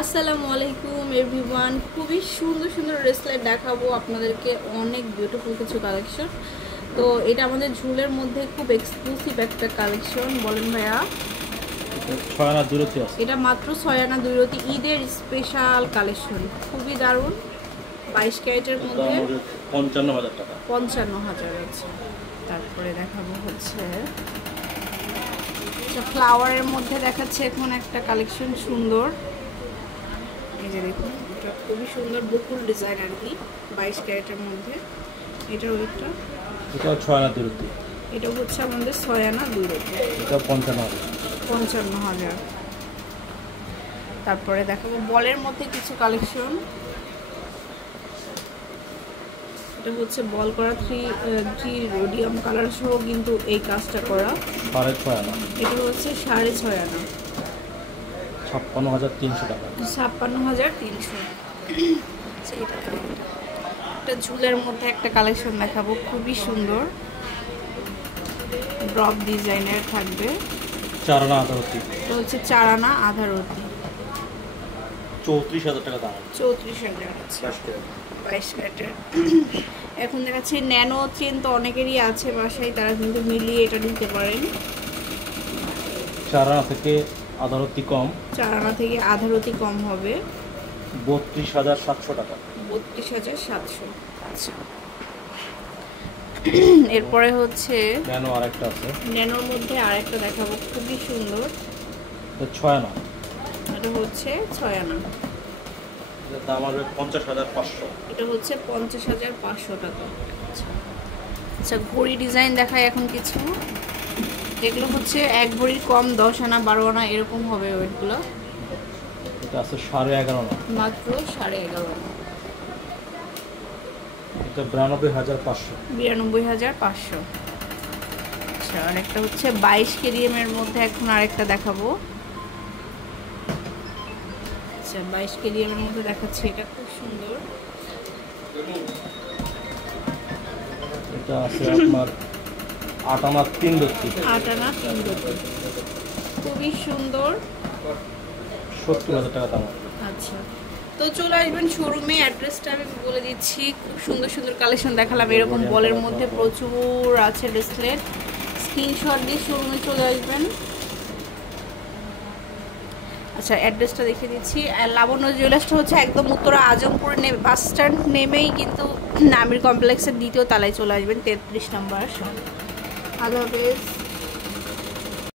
আসসালামু আলাইকুম এভরিওয়ান, খুবই সুন্দর সুন্দর ব্রেসলেট দেখাবো আপনাদেরকে, অনেক বিউটিফুল কিছু কালেকশন। তো এটা আমাদের ঝুলের মধ্যে খুব এক্সক্লুসিভ একটা কালেকশন। বলেন ভাইয়া, এটা মাত্র 6 আনা 2 রতি ঈদের স্পেশাল কালেকশন, খুবই দারুণ। 22 ক্যারেটের মধ্যে 55,000 টাকা। 55,000 আছে। তারপরে দেখাবো হচ্ছে ফ্লাওয়ারের মধ্যে দেখাচ্ছে এখন একটা কালেকশন সুন্দর। এই যে দেখুন, এটা খুবই সুন্দর বকুল ডিজাইন আর কি, 22 ক্যারেটের মধ্যে। এটার ওয়েটটা, এটা 6 আনা 2 রতি। এটা হচ্ছে আমাদের 6 আনা 2 রতি। এটা 55,000। তারপরে দেখাবো বলের মধ্যে কিছু কালেকশন। এটা হচ্ছে বল করা 3 রোডিয়াম কালার সহ কিন্তু এই কাজটা করা। 6.5 আনা। এটা হচ্ছে 6.5 আনা, 56,300 টাকা। 56,300। এটা ঝুলের মধ্যে একটা কালেকশন দেখাবো, খুবই সুন্দর, ড্রপ ডিজাইনের থাকবে। 4 আনা আধা রতি। এটা হচ্ছে 4 আনা আধা রতি, 34,000 টাকা দাম। 34,000 আছে, 22 ক্যারেটের। এখন দেখাচ্ছি ন্যানো চেন, তো অনেকেরই আছে বাসায়, তারা কিন্তু মিলিয়ে এটা নিতে পারেন। 4 আনা থেকে আধা রতি কম। 4 আনা থেকে আধা রতি কম হবে, 32,700 টাকা। 32,700। আচ্ছা, এরপরে হচ্ছে ন্যানো আরেকটা আছে। ন্যানোর মধ্যে আরেকটা দেখাবো, খুবই সুন্দর। এটা 6 আনা। এটা হচ্ছে 6 আনা, এটার দাম আসবে 50,500। এটা হচ্ছে 50,500 টাকা। আচ্ছা, ঘড়ি ডিজাইন দেখায় এখন কিছু। এগুলো হচ্ছে 1 ভরির কম, 10 আনা 12 আনা এরকম হবে ওয়েটগুলো। এটা আছে 11.5 আনা, মাত্র 11.5 আনা। এটা 92,500। 92,500। আচ্ছা, আরেকটা হচ্ছে 22 কেডিএমের মধ্যে এখন আরেকটা দেখাবো। আচ্ছা, 22 কেডিএমের মধ্যে দেখাচ্ছি, এটা খুব সুন্দর। এটা আছে আপনার 8 আনা 3 রতি। 8 আনা 3 রতি, খুবই সুন্দর। 70,000 টাকা দাম। আচ্ছা, তো চলে আসবেন শোরুমে, অ্যাড্রেসটা আমি বলে দিচ্ছি। খুব সুন্দর সুন্দর কালেকশন দেখালাম, এরকম বলের মধ্যে প্রচুর আছে ব্রেসলেট। স্ক্রিনশট দিয়ে শোরুমে চলে আসবেন। আচ্ছা, অ্যাড্রেসটা দেখে দিচ্ছি। লাবণ্য জুয়েলার্সটা হচ্ছে একদম উত্তরা আজমপুর বাস স্ট্যান্ড নেমেই কিন্তু আমির কমপ্লেক্সের দ্বিতীয় তলায় চলে আসবেন, 33 নম্বর। আল্লাহ হাফেজ।